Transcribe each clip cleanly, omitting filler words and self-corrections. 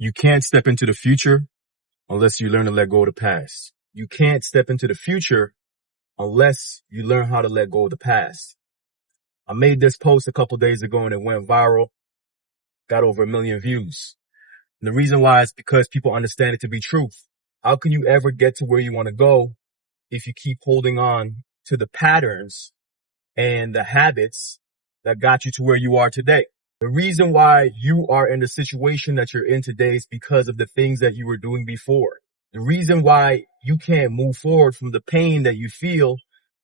You can't step into the future unless you learn to let go of the past. You can't step into the future unless you learn how to let go of the past. I made this post a couple days ago and it went viral, got over 1 million views. And the reason why is because people understand it to be truth. How can you ever get to where you want to go if you keep holding on to the patterns and the habits that got you to where you are today? The reason why you are in the situation that you're in today is because of the things that you were doing before. The reason why you can't move forward from the pain that you feel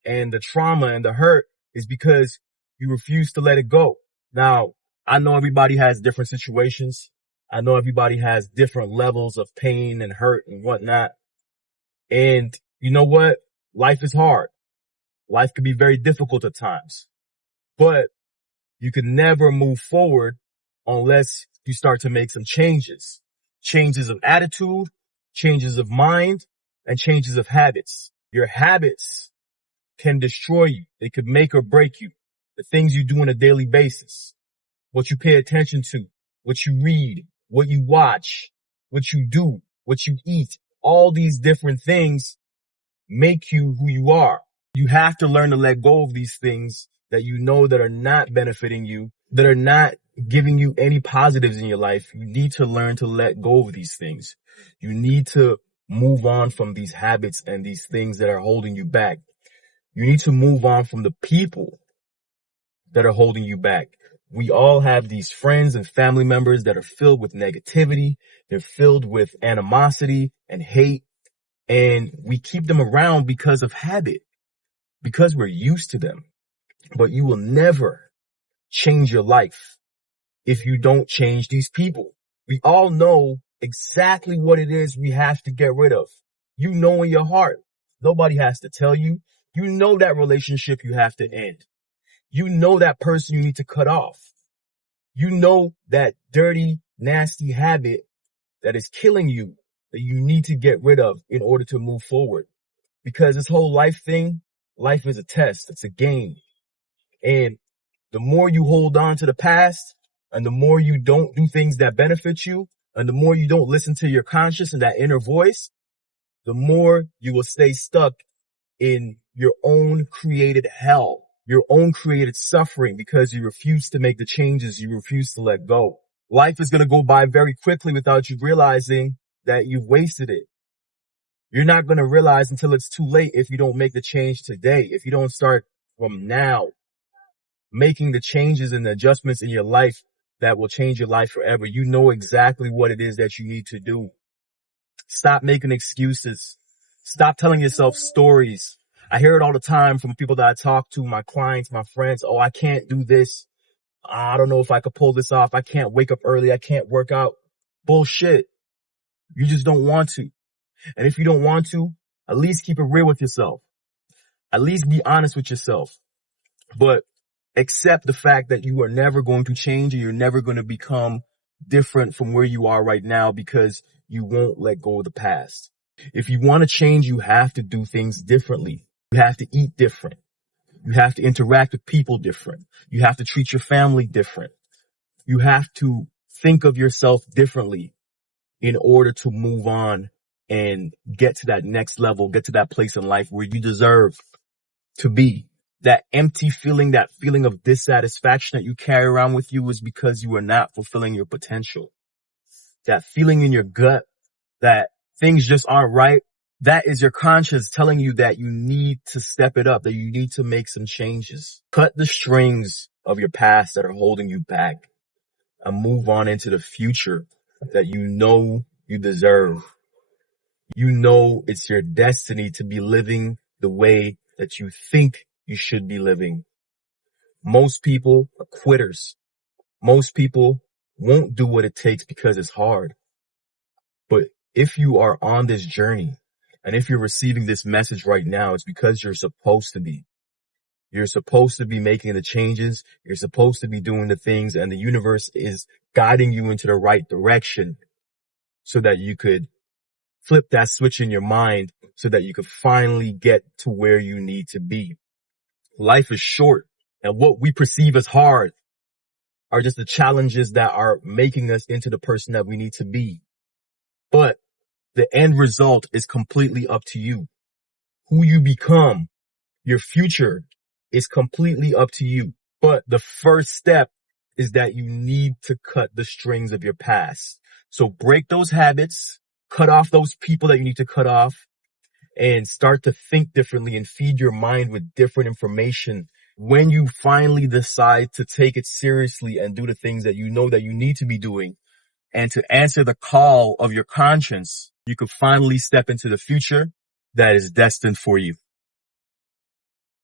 and the trauma and the hurt is because you refuse to let it go. Now, I know everybody has different situations. I know everybody has different levels of pain and hurt and whatnot. And you know what? Life is hard. Life can be very difficult at times. But you can never move forward unless you start to make some changes. Changes of attitude, changes of mind, and changes of habits. Your habits can destroy you. They could make or break you. The things you do on a daily basis, what you pay attention to, what you read, what you watch, what you do, what you eat, all these different things make you who you are. You have to learn to let go of these things that you know that are not benefiting you, that are not giving you any positives in your life. You need to learn to let go of these things. You need to move on from these habits and these things that are holding you back. You need to move on from the people that are holding you back. We all have these friends and family members that are filled with negativity. They're filled with animosity and hate. And we keep them around because of habit, because we're used to them. But you will never change your life if you don't change these people. We all know exactly what it is we have to get rid of. You know in your heart. Nobody has to tell you. You know that relationship you have to end. You know that person you need to cut off. You know that dirty, nasty habit that is killing you that you need to get rid of in order to move forward. Because this whole life thing, life is a test. It's a game. And the more you hold on to the past and the more you don't do things that benefit you and the more you don't listen to your conscience and that inner voice, the more you will stay stuck in your own created hell, your own created suffering because you refuse to make the changes, you refuse to let go. Life is going to go by very quickly without you realizing that you've wasted it. You're not going to realize until it's too late if you don't make the change today, if you don't start from now, making the changes and the adjustments in your life that will change your life forever. You know exactly what it is that you need to do. Stop making excuses. Stop telling yourself stories. I hear it all the time from people that I talk to, my clients, my friends. Oh, I can't do this. I don't know if I could pull this off. I can't wake up early. I can't work out. Bullshit. You just don't want to. And if you don't want to, at least keep it real with yourself. At least be honest with yourself. But accept the fact that you are never going to change and you're never going to become different from where you are right now because you won't let go of the past. If you want to change, you have to do things differently. You have to eat different. You have to interact with people different. You have to treat your family different. You have to think of yourself differently in order to move on and get to that next level, get to that place in life where you deserve to be. That empty feeling, that feeling of dissatisfaction that you carry around with you is because you are not fulfilling your potential. That feeling in your gut that things just aren't right, that is your conscience telling you that you need to step it up, that you need to make some changes. Cut the strings of your past that are holding you back and move on into the future that you know you deserve. You know it's your destiny to be living the way that you think you should be living. Most people are quitters. Most people won't do what it takes because it's hard. But if you are on this journey and if you're receiving this message right now, it's because you're supposed to be. You're supposed to be making the changes. You're supposed to be doing the things, and the universe is guiding you into the right direction so that you could flip that switch in your mind so that you could finally get to where you need to be. Life is short And what we perceive as hard are just the challenges that are making us into the person that we need to be. But the end result is completely up to you. Who you become, your future is completely up to you. But the first step is that you need to cut the strings of your past. So break those habits, cut off those people that you need to cut off, and start to think differently and feed your mind with different information. When you finally decide to take it seriously and do the things that you know that you need to be doing, and to answer the call of your conscience, you could finally step into the future that is destined for you.